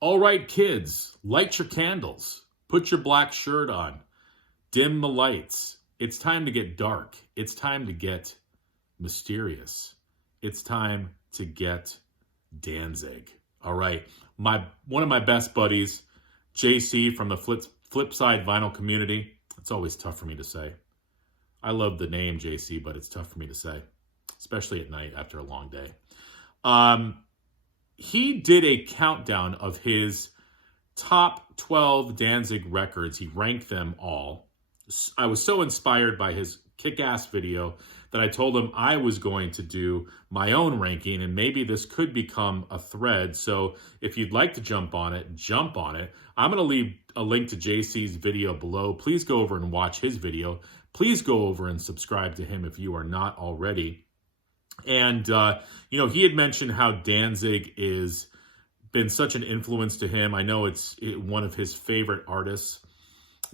All right, kids, light your candles. Put your black shirt on. Dim the lights. It's time to get dark. It's time to get mysterious. It's time to get Danzig. All right, one of my best buddies, JC from the Flipside Vinyl community. It's always tough for me to say. I love the name JC, but it's tough for me to say, especially at night after a long day. He did a countdown of his top 12 Danzig records. He ranked them all. I was so inspired by his kick-ass video that I told him I was going to do my own ranking, and maybe this could become a thread. So if you'd like to jump on it, jump on it. I'm going to leave a link to JC's video below. Please go over and watch his video. Please go over and subscribe to him if you are not already. And, he had mentioned how Danzig is been such an influence to him. I know it's one of his favorite artists.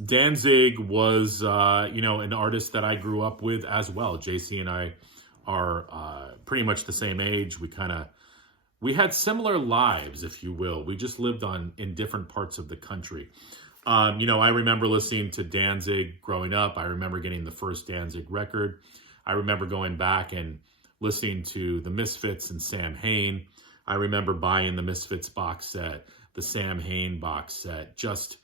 Danzig was, an artist that I grew up with as well. JC and I are pretty much the same age. We had similar lives, if you will. We just lived in different parts of the country. I remember listening to Danzig growing up. I remember getting the first Danzig record. I remember going back and listening to the Misfits and Samhain. I remember buying the Misfits box set, the Samhain box set, just,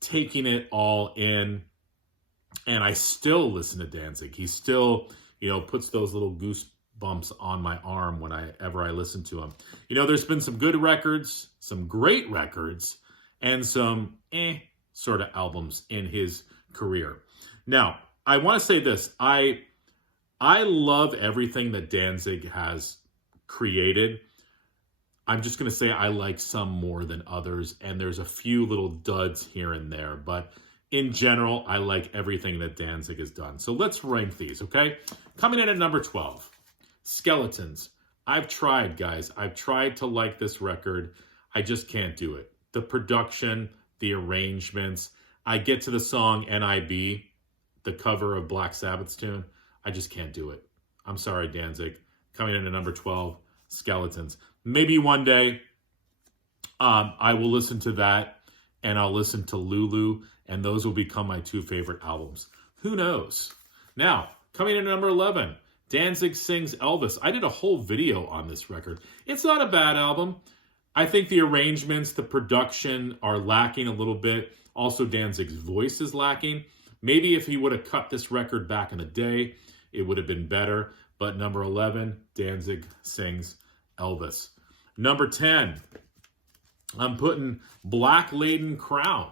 taking it all in. And I still listen to Danzig. He still, puts those little goosebumps on my arm whenever I listen to him. There's been some good records, some great records, and some sort of albums in his career. Now, I want to say this. I love everything that Danzig has created. I'm just going to say I like some more than others, and there's a few little duds here and there. But in general, I like everything that Danzig has done. So let's rank these, okay? Coming in at number 12, Skeletons. I've tried, guys. I've tried to like this record. I just can't do it. The production, the arrangements. I get to the song NIB, the cover of Black Sabbath's tune. I just can't do it. I'm sorry, Danzig. Coming in at number 12, Skeletons. Maybe one day I will listen to that, and I'll listen to Lulu, and those will become my two favorite albums. Who knows? Now, coming in at number 11, Danzig Sings Elvis. I did a whole video on this record. It's not a bad album. I think the arrangements, the production are lacking a little bit. Also, Danzig's voice is lacking. Maybe if he would have cut this record back in the day, it would have been better. But number 11, Danzig Sings Elvis. Number 10, I'm putting Black Laden Crown.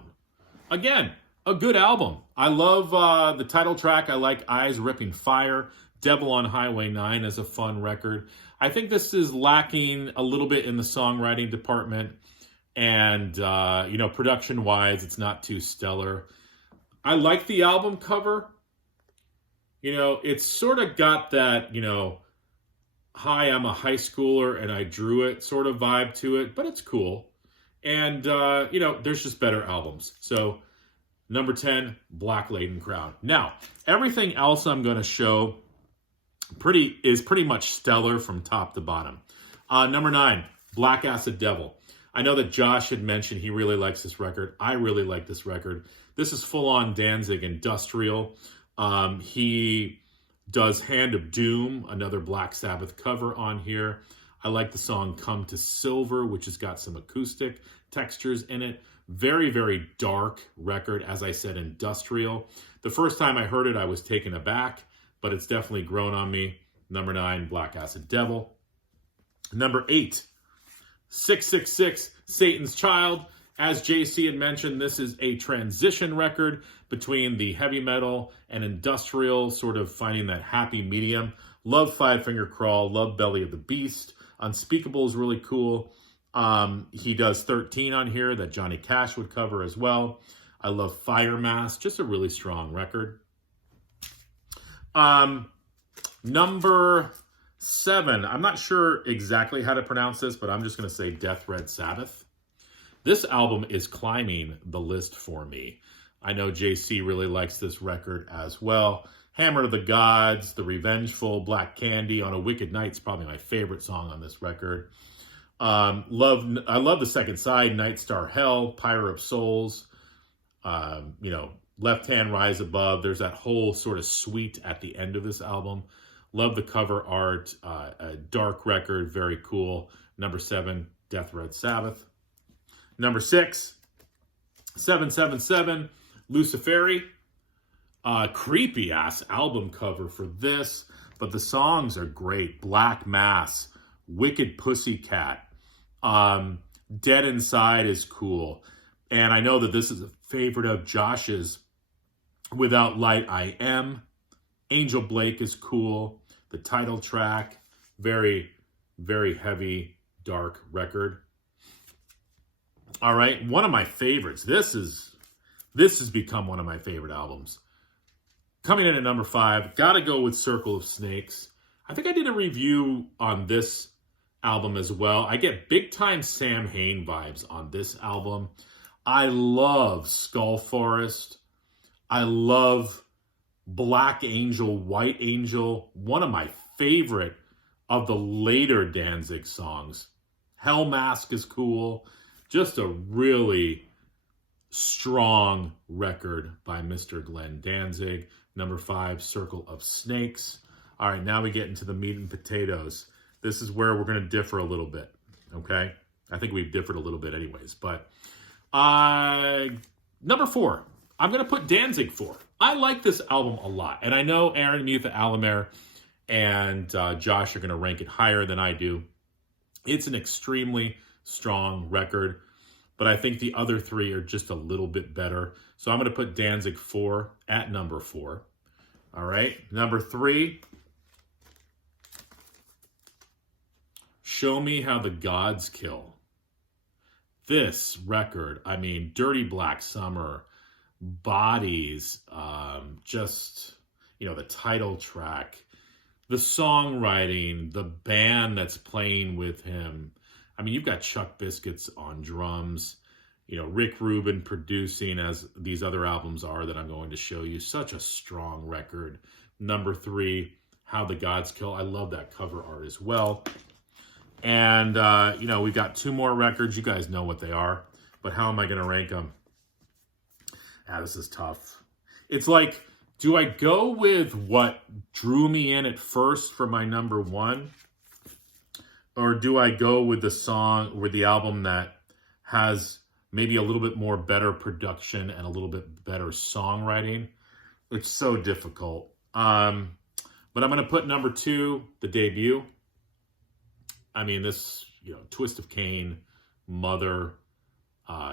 Again, a good album. I love the title track. I like Eyes Ripping Fire. Devil on Highway 9 is a fun record. I think this is lacking a little bit in the songwriting department. And, production-wise, it's not too stellar. I like the album cover. It's sort of got that, hi, I'm a high schooler and I drew it sort of vibe to it, but it's cool. And, there's just better albums. So, number 10, Black Laden Crown. Now, everything else I'm going to show is pretty much stellar from top to bottom. Number 9, Black Acid Devil. I know that Josh had mentioned he really likes this record. I really like this record. This is full-on Danzig industrial. He does Hand of Doom, another Black Sabbath cover on here. I like the song Come to Silver, which has got some acoustic textures in it. Very, very dark record, as I said, industrial. The first time I heard it, I was taken aback, but it's definitely grown on me. Number 9, Black Acid Devil. Number 8, 666, Satan's Child. As JC had mentioned, this is a transition record between the heavy metal and industrial, sort of finding that happy medium. Love Five Finger Crawl, love Belly of the Beast. Unspeakable is really cool. He does 13 on here that Johnny Cash would cover as well. I love Fire Mask, just a really strong record. Number 7, I'm not sure exactly how to pronounce this, but I'm just going to say Death Red Sabbath. This album is climbing the list for me. I know JC really likes this record as well. Hammer of the Gods, The Revengeful, Black Candy on a Wicked Night's probably my favorite song on this record. I love the second side, Night Star Hell, Pyre of Souls, Left Hand Rise Above. There's that whole sort of suite at the end of this album. Love the cover art, a dark record, very cool. Number 7, Death Red Sabbath. Number 6, 777, Luciferi. Creepy ass album cover for this, but the songs are great. Black Mass, Wicked Pussycat, Dead Inside is cool. And I know that this is a favorite of Josh's. Without Light I Am. Angel Blake is cool. The title track, very, very heavy, dark record. All right, one of my favorites. This has become one of my favorite albums. Coming in at number 5, gotta go with Circle of Snakes. I think I did a review on this album as well. I get big time Samhain vibes on this album. I love Skull Forest. I love Black Angel, White Angel. One of my favorite of the later Danzig songs. Hell Mask is cool. Just a really strong record by Mr. Glenn Danzig. Number 5, Circle of Snakes. All right, now we get into the meat and potatoes. This is where we're going to differ a little bit, okay? I think we've differed a little bit anyways. But number 4, I'm going to put Danzig 4. I like this album a lot. And I know Aaron Mutha Alamer and Josh are going to rank it higher than I do. It's an extremely strong record. But I think the other 3 are just a little bit better. So I'm going to put Danzig 4 at number 4. All right. Number 3. Show Me How the Gods Kill. This record, I mean, Dirty Black Summer, Bodies, the title track, the songwriting, the band that's playing with him. I mean, you've got Chuck Biscuits on drums, Rick Rubin producing, as these other albums are that I'm going to show you. Such a strong record. Number 3, How the Gods Kill. I love that cover art as well. And, we got 2 more records. You guys know what they are. But how am I going to rank them? This is tough. It's like, do I go with what drew me in at first for my number 1? Or do I go with the song or the album that has maybe a little bit more better production and a little bit better songwriting? It's so difficult. But I'm going to put number 2, the debut. I mean, this, Twist of Cain, Mother,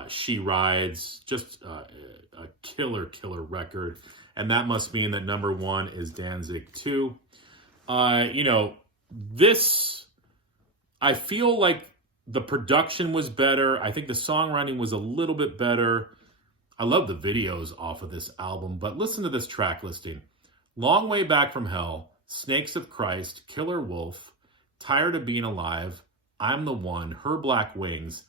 She Rides, just a killer record. And that must mean that number 1 is Danzig 2. This, I feel like the production was better. I think the songwriting was a little bit better. I love the videos off of this album, but listen to this track listing. Long Way Back from Hell, Snakes of Christ, Killer Wolf, Tired of Being Alive, I'm the One, Her Black Wings,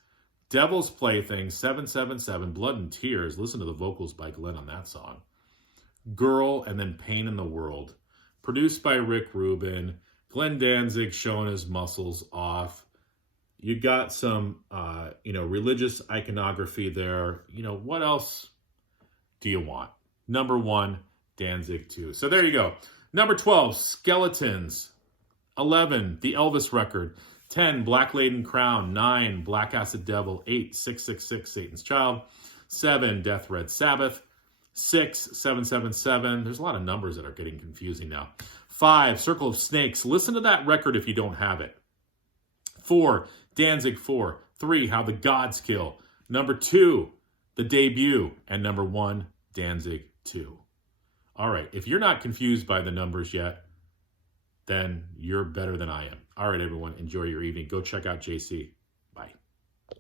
Devil's Plaything, 777, Blood and Tears. Listen to the vocals by Glenn on that song. Girl, and then Pain in the World. Produced by Rick Rubin. Glenn Danzig showing his muscles off. You got some, religious iconography there. What else do you want? Number 1, Danzig 2. So there you go. Number 12, Skeletons. 11, The Elvis Record. 10, Black Laden Crown. 9, Black Acid Devil. 8, 666, Satan's Child. 7, Death Red Sabbath. 6, 777. There's a lot of numbers that are getting confusing now. 5, Circle of Snakes. Listen to that record if you don't have it. 4, Danzig 4. 3, How the Gods Kill. Number 2, the debut. And number 1, Danzig 2. All right, if you're not confused by the numbers yet, then you're better than I am. All right, everyone, enjoy your evening. Go check out JC.